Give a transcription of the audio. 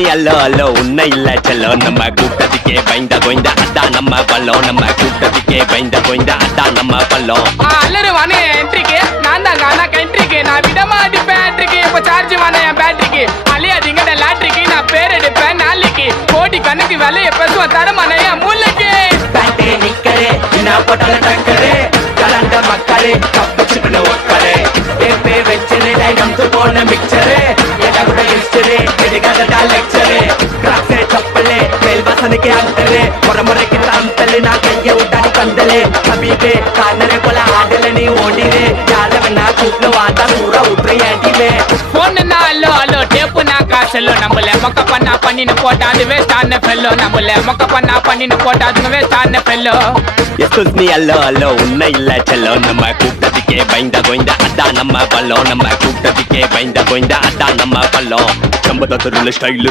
me அல்லோ அல்லோ உன்னை இல்ல Cello நம்ம கூட்டத்துக்கே பயந்த கோய்ந்த அதான் நம்ம பல்லம் நம்ம கூட்டத்துக்கே பயந்த கோய்ந்த அதான் நம்ம பல்லம் அல்லரு வானே என்ட்ரிக்கு நான் தான் கானா கண்ட்ரிக்கு நான் விடமா அடிப்பேன் என்ட்ரிக்கு இப்போ சார்ஜ் வானே என் பேட்டரிக்கு அழியாதீங்க லாட்ரிக்கு நான் பேர் எடுப்பேன் நாளைக்கு கோடி கணக்கு விலைய பேசுவேன் தரமான என் மூளைக்கு பேட்டே நிக்கரே நான் போட்டால டக்கரே கலந்த மக்களே கப்பிச்சுட்டு ஒக்கரே எப்பே வெச்சரே டைனம்ஸ் போன மிக்சரே எடா கூட ஹிஸ்டரி எடிகடா லெக்சரே கிராக்ஸே சப்பலே மேல் வாசனைக்கு அந்தரே முறைக்கு தந்தலே நான் கையை விட்டாடி கந்தலே கபீபே கானரே போல ஆடல நீ ஓடிரே யாரவனா கூப்பிட வாதா ஊரா உட்றே ஏடிமே போன் அல்லோ அல்லோ டேப்பு நான் காசல்லோ நம்மள மொக்க பண்ணா பண்ணின்னு போட்டா அது வேஸ்ட் ஆன ஃபெல்லோ நம்மள மொக்க பண்ணா பண்ணின்னு போட்டா அது வேஸ்ட் ஆன ஃபெல்லோ எஸ்கூஸ் மீ அல்லோ அல்லோ உன்னை இல்ல செல்லோ நம்ம கூட்டத்துக்கே பயந்த கோய்ந்த அதான் நம்ம பல்லம் நம்ம கூட்டத்துக்கே பயந்த கோய்ந்த அதான் நம்ம பல்லம் நம்ம தருள்ள ஸ்டைல்